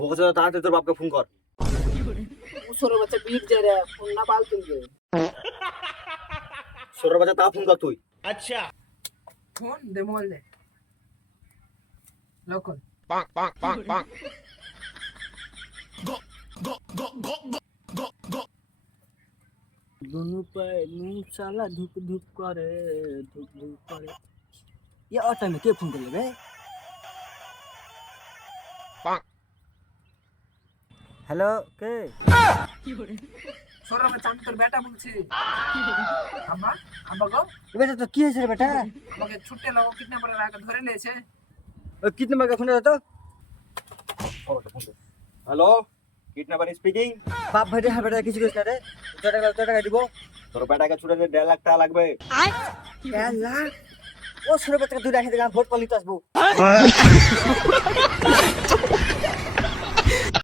বলছে তাড়াতাড়ি তোর বাপকে ফোন কর। उसरो बच्चा बीत जा रहा है फोन ना पाल तुमके সোরের বাচ্চা তা ফোন কর তুই। फोन दे मोबाइल दे लोकल दोनों पे नू साला धुक धुक करे धुक धुक करे ये ऑटो में के फोन कर ले बे हेलो के सोरा में चांद कर बेटा बोलছি আম্মা আব্বা গো বেটা তো কি হয়েছে রে বেটা? আমাকে ছুটে লাগো কিডন্যাপ করে রাখা ধরে নিয়েছে কিতনে মাকে ফোন দে তো। Hello, kidnapper speaking. বাপ ভাই রে, হ্যাঁ বেটা কিছু কইছ না রে। টাকা দিব। তোর বেটাকে ছুটে দে, 1.5 লাখ টাকা লাগবে। 1.5 লাখ? ও সোরে বেটাকে তুই রেখে দে, ভোট পালিতে আসবো।